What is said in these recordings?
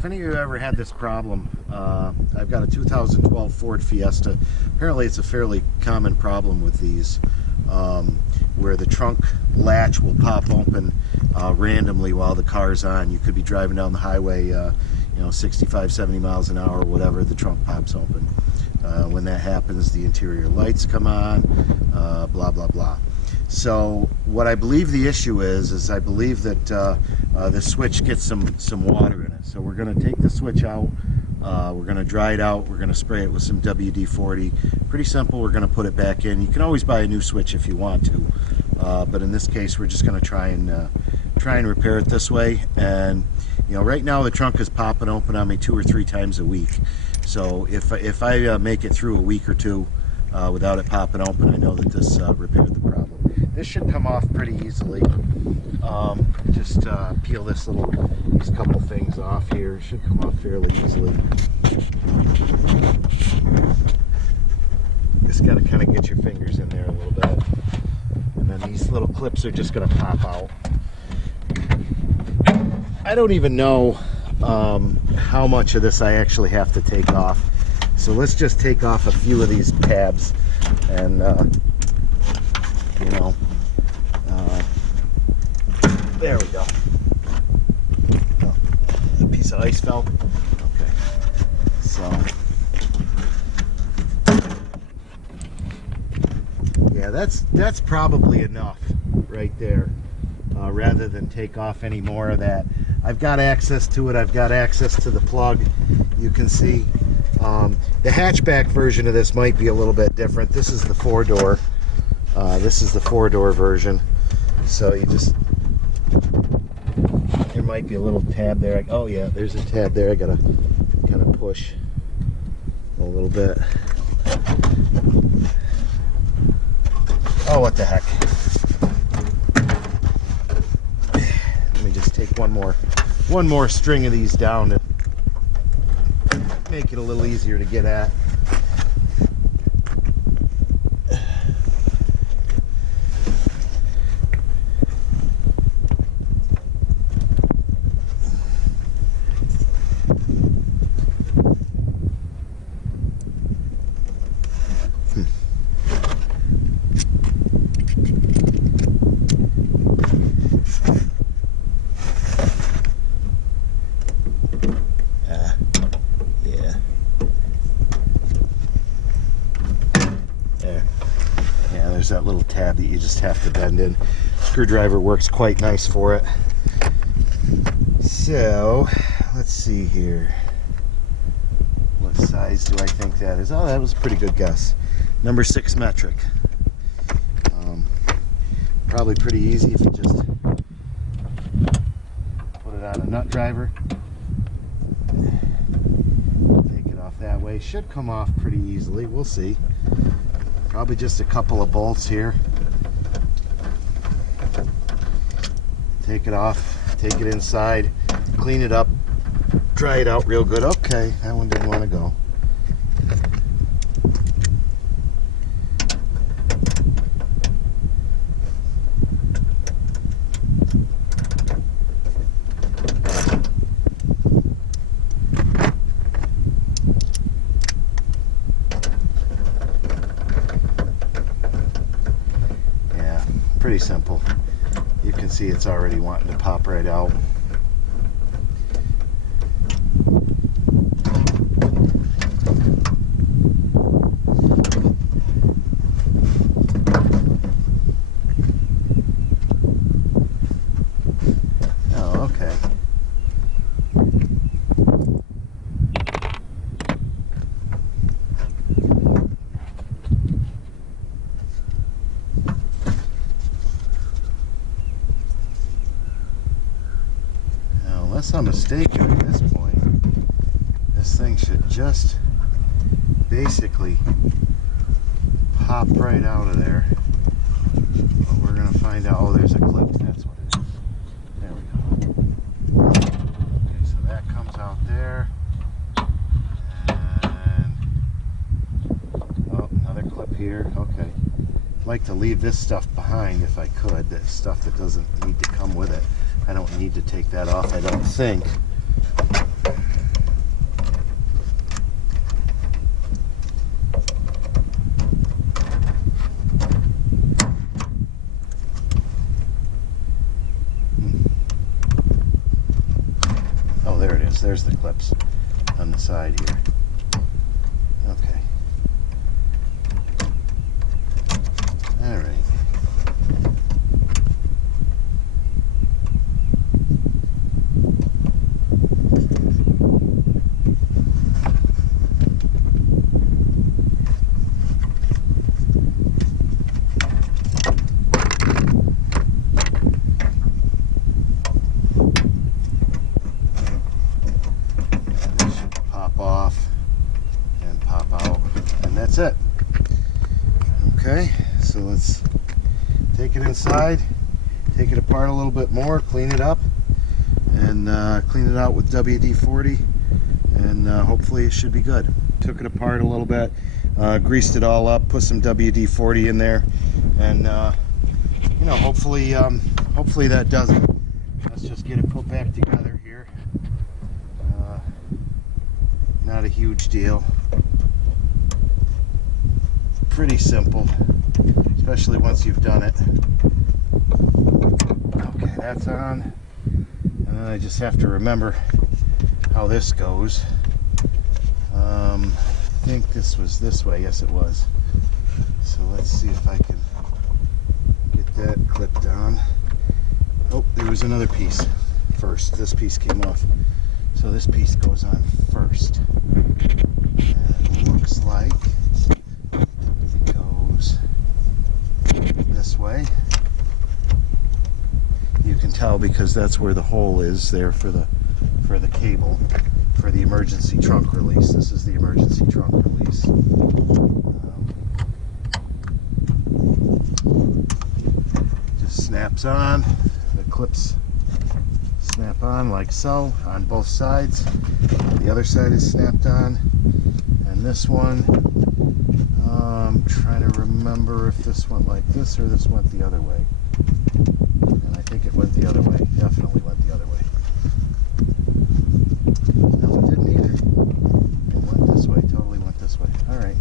if any of you ever had this problem, I've got a 2012 Ford Fiesta. Apparently it's a fairly common problem with these, where the trunk latch will pop open randomly while the car's on. You could be driving down the highway, you know, 65, 70 miles an hour, whatever, the trunk pops open. When that happens, the interior lights come on, blah, blah, blah. So what I believe the issue is I believe that the switch gets some water in it. So we're going to take the switch out, we're going to dry it out, we're going to spray it with some WD-40. Pretty simple. We're going to put it back in. You can always buy a new switch if you want to, but in this case we're just going to try and repair it this way. And you know, right now the trunk is popping open on me 2 or 3 times a week. So if I make it through a week or two without it popping open, I know that this repaired the problem. This should come off pretty easily. Just peel these couple things off here. It should come off fairly easily. Just got to kind of get your fingers in there a little bit. And then these little clips are just going to pop out. I don't even know how much of this I actually have to take off. So let's just take off a few of these tabs and you know, there we go. Oh, a piece of ice fell. Okay. So yeah, that's probably enough right there. Rather than take off any more of that. I've got access to it. I've got access to the plug. You can see the hatchback version of this might be a little bit different. This is the 4-door. This is the 4-door version. So you just, there might be a little tab there. Oh yeah, there's a tab there. I gotta kind of push a little bit. Oh, what the heck. Let me just take one more string of these down to make it a little easier to get at. There's that little tab that you just have to bend in. Screwdriver works quite nice for it. So let's see here. What size do I think that is? Oh, that was a pretty good guess. Number 6 metric. Probably pretty easy if you just put it on a nut driver. Take it off that way. Should come off pretty easily. We'll see. Probably just a couple of bolts here. Take it off, take it inside, clean it up, dry it out real good. Okay, that one didn't want to go. Pretty simple. You can see it's already wanting to pop right out. Oh, okay. Unless I'm mistaken at this point, this thing should just basically pop right out of there. But we're going to find out. Oh, there's a clip. That's what it is. There we go. Okay, so that comes out there. And oh, another clip here. Okay. I'd like to leave this stuff behind if I could. That stuff that doesn't need to come with it. I don't need to take that off, I don't think. there's the clips on the side here. Okay. All right. That's it. Okay, so let's take it inside, take it apart a little bit more, clean it up, and clean it out with WD-40, and hopefully it should be good. Took it apart a little bit, greased it all up, put some WD-40 in there, and you know, hopefully that does it. Let's just get it put back together here. Not a huge deal. Pretty simple, especially once you've done it. Okay, that's on, and then I just have to remember how this goes. I think this was this way. Yes, it was. So let's see if I can get that clipped on. Oh, there was another piece first. This piece came off, so this piece goes on first. And it looks like this way. You can tell because that's where the hole is there for the cable for the emergency trunk release. This is the emergency trunk release. Just snaps on. The clips snap on like so on both sides. The other side is snapped on, and this one, I'm trying to remember if this went like this or this went the other way. And I think it went the other way. Definitely went the other way. No, it didn't either. It went this way. Totally went this way. All right.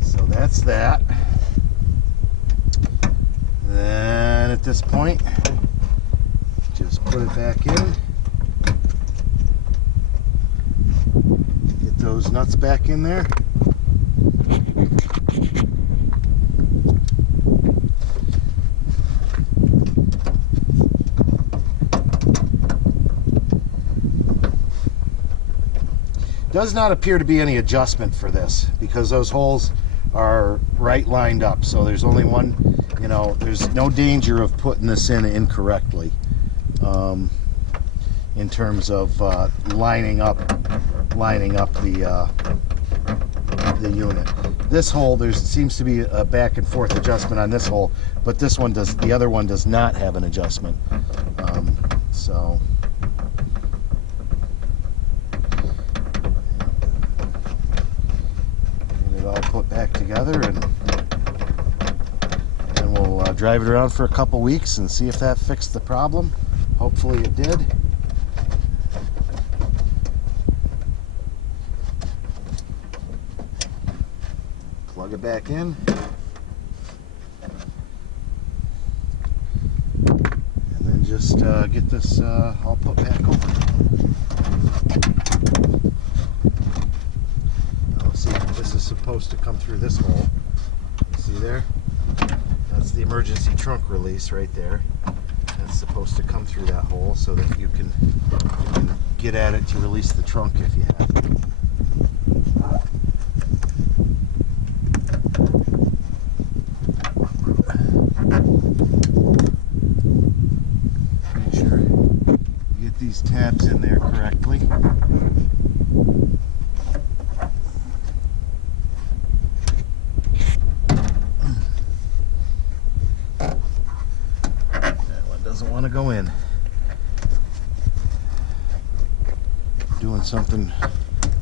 So that's that. Then at this point, just put it back in. Get those nuts back in there. Does not appear to be any adjustment for this because those holes are right lined up, so there's only one, you know, there's no danger of putting this in incorrectly in terms of lining up the unit. This hole, there seems to be a back and forth adjustment on this hole, but this one does, the other one does not have an adjustment. So all put back together, and we'll drive it around for a couple weeks and see if that fixed the problem. Hopefully it did. Plug it back in, and then just get this all put back over. This is supposed to come through this hole. See there? That's the emergency trunk release right there. That's supposed to come through that hole so that you can get at it to release the trunk if you have to. Make sure you get these tabs in there correctly. Doesn't want to go in. Doing something,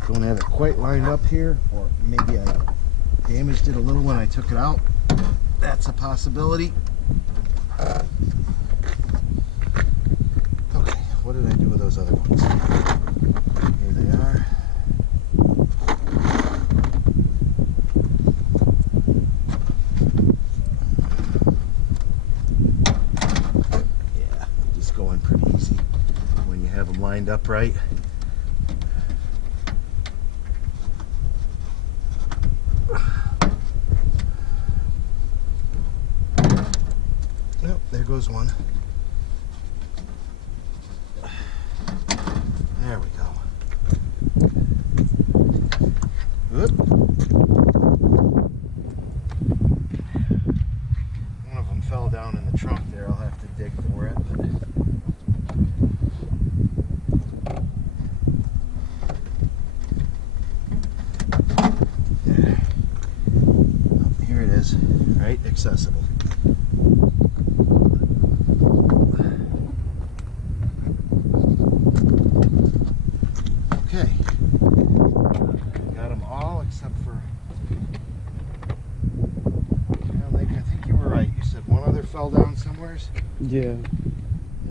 don't have it quite lined up here, or maybe I damaged it a little when I took it out. That's a possibility. Okay, what did I do with those other ones? Here they are. Going pretty easy when you have them lined up right. goes one. There we go. Oop. One of them fell down in the trunk there. I'll have to dig for it. There. Oh, here it is, right? Accessible. Okay. Got them all except for. Well, I think you were right. You said one other fell down somewheres. Yeah.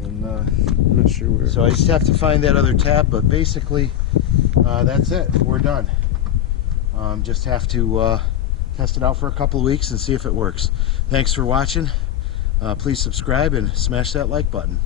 And I'm not sure where. so I just have to find that other tab, but basically that's it. We're done. Just have to test it out for a couple of weeks and see if it works. Thanks for watching. Please subscribe and smash that like button.